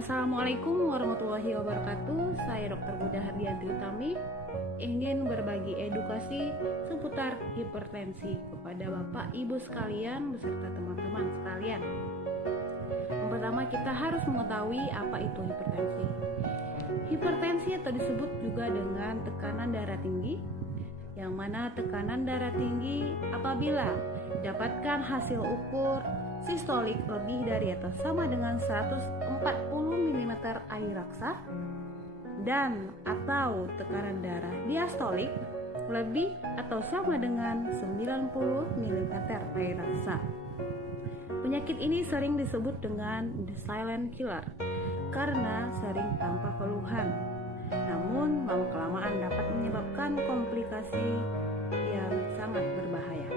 Assalamualaikum warahmatullahi wabarakatuh. Saya Dr. Budha Hardianti Utami ingin berbagi edukasi seputar hipertensi kepada Bapak Ibu sekalian beserta teman-teman sekalian. Yang pertama, kita harus mengetahui apa itu hipertensi. Hipertensi atau disebut juga dengan tekanan darah tinggi, yang mana tekanan darah tinggi apabila dapatkan hasil ukur sistolik lebih dari atau sama dengan 140 mm air raksa dan atau tekanan darah diastolik lebih atau sama dengan 90 mm air raksa. Penyakit ini sering disebut dengan the silent killer karena sering tanpa keluhan, namun lama-kelamaan dapat menyebabkan komplikasi yang sangat berbahaya.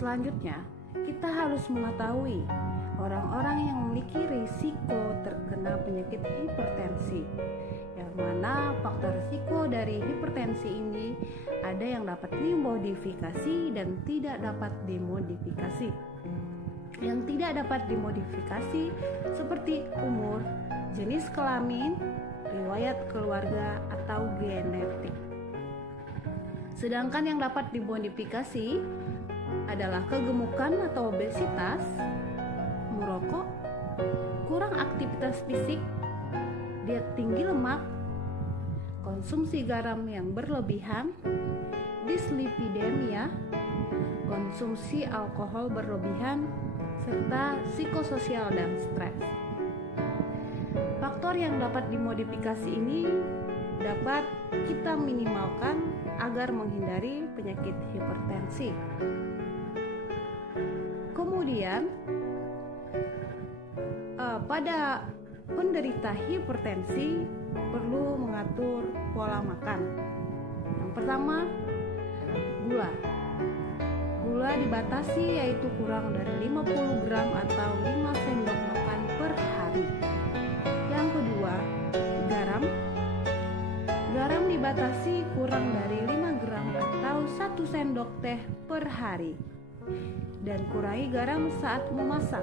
Selanjutnya, kita harus mengetahui orang-orang yang memiliki risiko terkena penyakit hipertensi, yang mana faktor risiko dari hipertensi ini ada yang dapat dimodifikasi dan tidak dapat dimodifikasi. Yang tidak dapat dimodifikasi seperti umur, jenis kelamin, riwayat keluarga, atau genetik. Sedangkan yang dapat dimodifikasi adalah kegemukan atau obesitas, merokok, kurang aktivitas fisik, diet tinggi lemak, konsumsi garam yang berlebihan, dislipidemia, konsumsi alkohol berlebihan, serta psikososial dan stres. Faktor yang dapat dimodifikasi ini dapat kita minimalkan agar menghindari penyakit hipertensi. Kemudian, pada penderita hipertensi perlu mengatur pola makan. Yang pertama, gula. Gula dibatasi yaitu kurang dari 50 gram atau 5 sendok makan per hari. Yang kedua, garam. Garam dibatasi kurang dari 5 gram atau 1 sendok teh per hari. Dan kurangi garam saat memasak.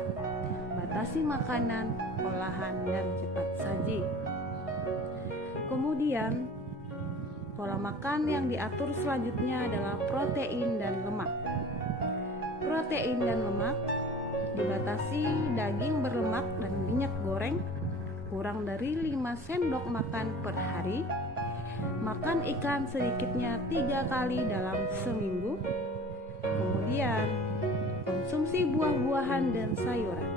Batasi makanan, olahan, dan cepat saji. Kemudian, pola makan yang diatur selanjutnya adalah protein dan lemak. Protein dan lemak dibatasi daging berlemak dan minyak goreng kurang dari 5 sendok makan per hari. Makan ikan sedikitnya 3 kali dalam seminggu. Kemudian, konsumsi buah-buahan dan sayuran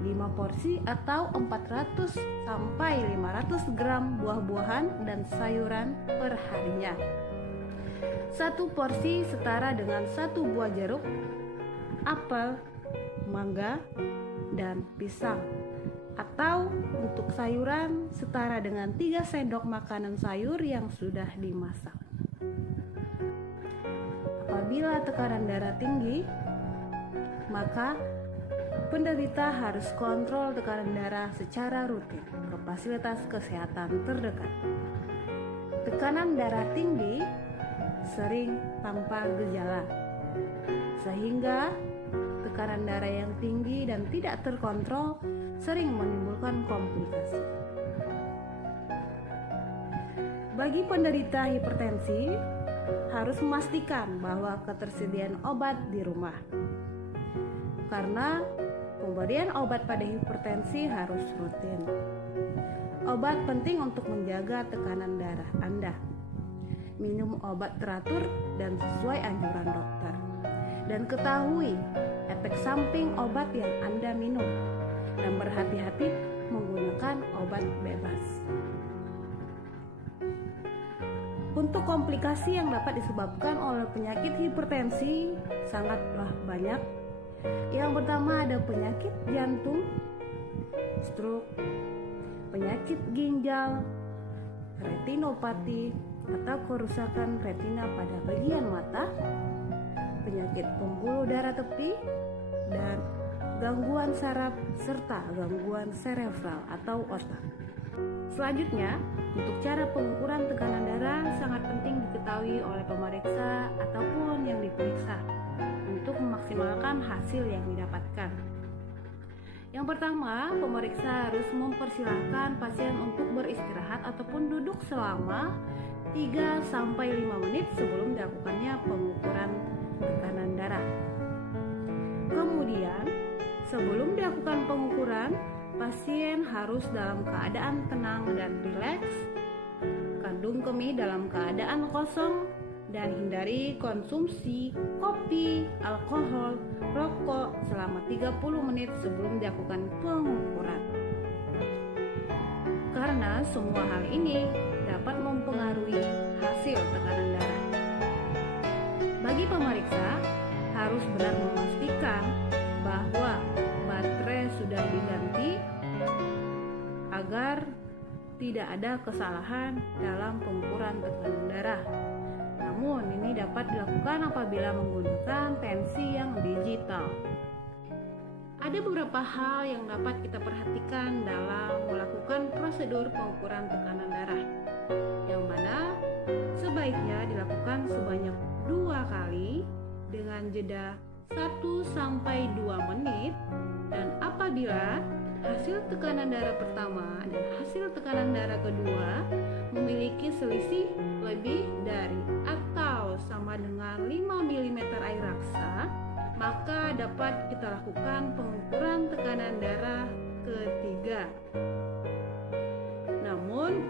5 porsi atau 400 sampai 500 gram buah-buahan dan sayuran per harinya. 1 porsi setara dengan 1 buah jeruk, apel, mangga, dan pisang. Atau untuk sayuran setara dengan 3 sendok makanan sayur yang sudah dimasak. Apabila tekanan darah tinggi, maka penderita harus kontrol tekanan darah secara rutin ke fasilitas kesehatan terdekat. Tekanan darah tinggi sering tanpa gejala, sehingga tekanan darah yang tinggi dan tidak terkontrol sering menimbulkan komplikasi. Bagi penderita hipertensi, harus memastikan bahwa ketersediaan obat di rumah. Karena pemberian obat pada hipertensi harus rutin. Obat penting untuk menjaga tekanan darah Anda. Minum obat teratur dan sesuai anjuran dokter. Dan ketahui efek samping obat yang Anda minum. Dan berhati-hati menggunakan obat bebas. Untuk komplikasi yang dapat disebabkan oleh penyakit hipertensi sangatlah banyak. Yang pertama ada penyakit jantung, stroke, penyakit ginjal, retinopati atau kerusakan retina pada bagian mata, penyakit pembuluh darah tepi, dan gangguan saraf serta gangguan serebral atau otak. Selanjutnya, untuk cara pengukuran tekanan darah sangat penting diketahui oleh pemeriksa ataupun yang diperiksa untuk memaksimalkan hasil yang didapatkan. Yang pertama, pemeriksa harus mempersilahkan pasien untuk beristirahat ataupun duduk selama 3-5 menit sebelum dilakukannya pengukuran tekanan darah. Kemudian, sebelum dilakukan pengukuran, pasien harus dalam keadaan tenang dan rileks, kandung kemih dalam keadaan kosong, dan hindari konsumsi kopi, alkohol, rokok selama 30 menit sebelum dilakukan pengukuran. Karena semua hal ini dapat mempengaruhi hasil tekanan darah. Bagi pemeriksa, harus benar memastikan bahwa baterai sudah diganti agar tidak ada kesalahan dalam pengukuran tekanan darah. Namun, ini dapat dilakukan apabila menggunakan tensi yang digital. Ada beberapa hal yang dapat kita perhatikan dalam melakukan prosedur pengukuran tekanan darah, yang mana sebaiknya dilakukan sebanyak 2 kali dengan jeda 1-2 menit, dan apabila hasil tekanan darah pertama dan hasil tekanan darah kedua memiliki selisih lebih dari atau sama dengan 5 mm air raksa, maka dapat kita lakukan pengukuran tekanan darah ketiga. Namun,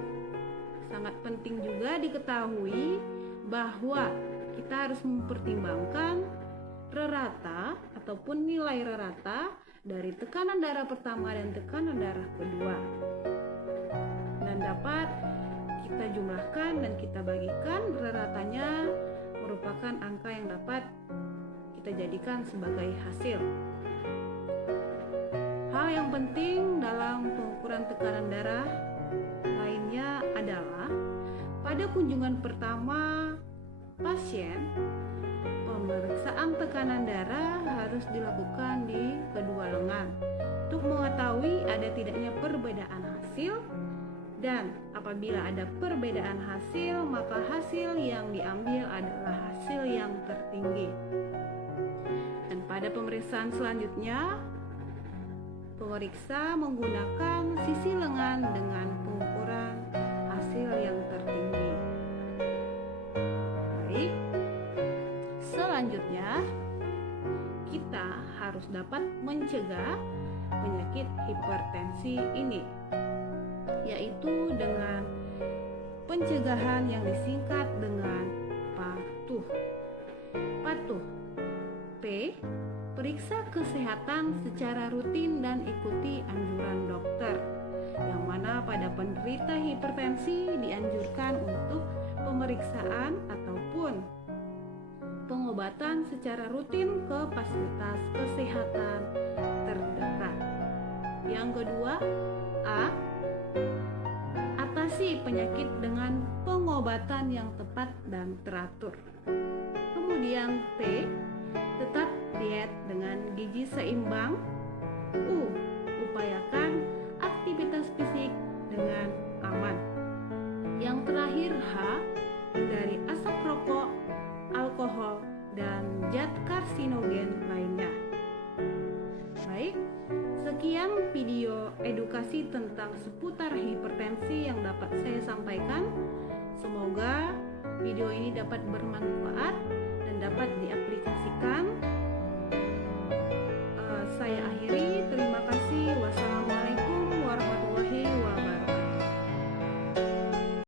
sangat penting juga diketahui bahwa kita harus mempertimbangkan rerata ataupun nilai rerata dari tekanan darah pertama dan tekanan darah kedua, dan dapat kita jumlahkan dan kita bagikan. Reratanya merupakan angka yang dapat kita jadikan sebagai hasil. Hal yang penting dalam pengukuran tekanan darah lainnya adalah pada kunjungan pertama pasien, pemeriksaan tekanan darah harus dilakukan di kedua lengan untuk mengetahui ada tidaknya perbedaan hasil, dan apabila ada perbedaan hasil, maka hasil yang diambil adalah hasil yang tertinggi. Dan pada pemeriksaan selanjutnya, pemeriksa menggunakan sisi lengan dengan pengukuran hasil yang tertinggi. Baik, selanjutnya kita harus dapat mencegah penyakit hipertensi ini, yaitu dengan pencegahan yang disingkat dengan patuh. P. Periksa kesehatan secara rutin dan ikuti anjuran dokter, yang mana pada penderita hipertensi dianjurkan untuk pemeriksaan ataupun pengobatan secara rutin ke fasilitas kesehatan terdekat. Yang kedua, A. Atasi penyakit dengan pengobatan yang tepat dan teratur. Kemudian P. Tetap diet dengan gizi seimbang. U. Upayakan aktivitas fisik dengan aman. Yang terakhir H. Hindari asap rokok, alkohol, dan zat karsinogen lainnya. Baik, sekian video edukasi tentang seputar hipertensi yang dapat saya sampaikan. Semoga video ini dapat bermanfaat dan dapat diaplikasikan. Saya akhiri, terima kasih.